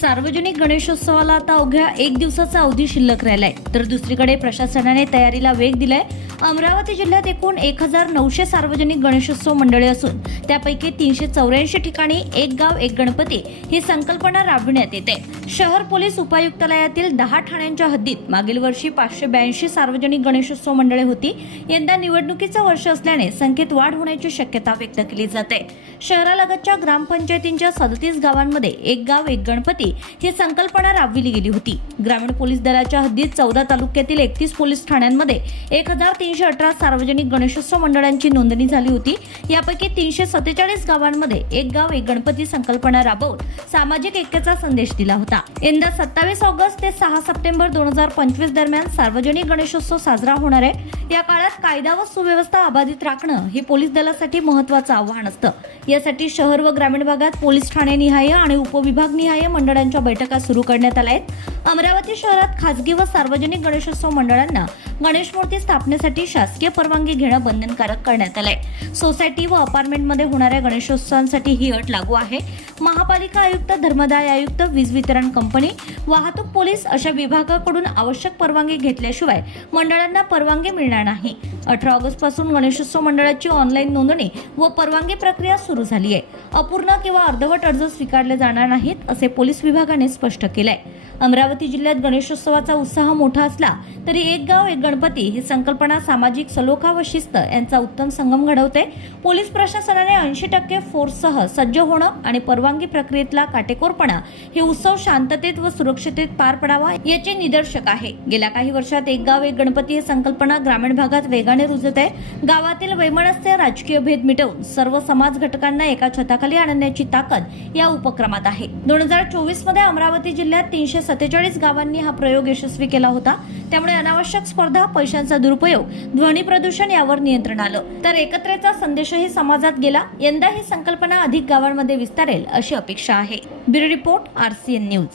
सार्वजनिक गणेशोत्सवाला आता अवघ्या एक दिवसाचा अवधी शिल्लक राहिलाय. तर दुसरीकडे प्रशासनाने तयारीला वेग दिलाय. अमरावती जिल्ह्यात एकूण एक हजार नऊशे सार्वजनिक गणेशोत्सव मंडळे असून त्यापैकी तीनशे चौऱ्याऐंशी ठिकाणी एक गाव एक गणपती ही संकल्पना राबविण्यात येते. शहर पोलीस उपायुक्तालयातील दहा ठाण्यांच्या हद्दीत मागील वर्षी पाचशे ब्याऐंशी सार्वजनिक गणेशोत्सव मंडळे होती. यंदा निवडणुकीचं वर्ष असल्याने संख्येत वाढ होण्याची शक्यता व्यक्त केली जाते. शहरालगतच्या ग्रामपंचायतींच्या सदतीस गावांमध्ये एक गाव एक गणपती ही संकल्पना राबविली गेली होती. ग्रामीण पोलीस दलाच्या हद्दीत चौदा तालुक्यातील एकतीस पोलीस ठाण्यांमध्ये एक हजार तीनशे तीनशे अठरा सार्वजनिक गणेशोत्सव मंडळांची नोंदणी झाली होती. यापैकी तीनशे सत्तेचाळीस गावांमध्ये एक गाव एक गणपती संकल्पना राबवून सामाजिक ऐक्याचा संदेश दिला होता. यंदा सत्तावीस ऑगस्ट ते सहा सप्टेंबर दोन हजार पंचवीस दरम्यान सार्वजनिक गणेशोत्सव साजरा होणार आहे. या काळात कायदा व सुव्यवस्था अबाधित राखणं हे पोलीस दलासाठी महत्वाचं आव्हान असतं. यासाठी शहर व ग्रामीण भागात पोलीस ठाणेनिहाय आणि उपविभागनिहाय मंडळांच्या बैठका सुरू करण्यात आल्या आहेत. अमरावती शहरात खासगी व सार्वजनिक गणेशोत्सव मंडळांना गणेश मूर्ती स्थापनेसाठी शासकीय परवानगी घेणं बंधनकारक करण्यात आलंय. सोसायटी व अपार्टमेंटमध्ये होणाऱ्या गणेशोत्सवांसाठी ही अट लागू आहे. महापालिका आयुक्त धर्मदाय आयुक्त वीज वितरण कंपनी वाहतूक पोलीस अशा विभागाकडून आवश्यक परवानगी घेतल्याशिवाय मंडळांना परवानगी मिळणार नाही. अठरा ऑगस्टपासून गणेशोत्सव मंडळाची ऑनलाईन नोंदणी व परवानगी प्रक्रिया सुरू झाली आहे अपूर्ण किंवा अर्धवट अर्ज स्वीकारले जाणार नाहीत असे पोलीस विभागाने स्पष्ट केलंय. अमरावती जिल्ह्यात गणेशोत्सवाचा उत्साह मोठा असला तरी एक गाव एक गणपती ही संकल्पना सामाजिक सलोखा व शिस्त यांचा उत्तम संगम घडवते. पोलीस प्रशासनाने ऐंशी टक्के फोर्ससह सज्ज होणं आणि परवानगी प्रक्रियेतला काटेकोरपणा हे उत्सव शांततेत व सुरक्षितेत पार पडावा याचे निदर्शक आहे. गेल्या काही वर्षात एक गाव एक गणपती ही संकल्पना ग्रामीण भागात वेगाने रुजत. आहे गावातील वैमनस्य राजकीय भेद मिटवून सर्व समाज घटकांना एका छताखाली आणण्याची ताकद या उपक्रमात आहे. दोन हजार चोवीसमध्ये अमरावती जिल्ह्यात तीनशे सत्तेचाळीस गावांनी हा प्रयोग यशस्वी केला होता. त्यामुळे अनावश्यक स्पर्धा पैशांचा दुरुपयोग ध्वनी प्रदूषण यावर नियंत्रण आलं. तर एकत्रेचा संदेशही समाजात गेला. यंदा ही संकल्पना अधिक गावांमध्ये विस्तारेल अशी अपेक्षा आहे. Bureau report RCN news.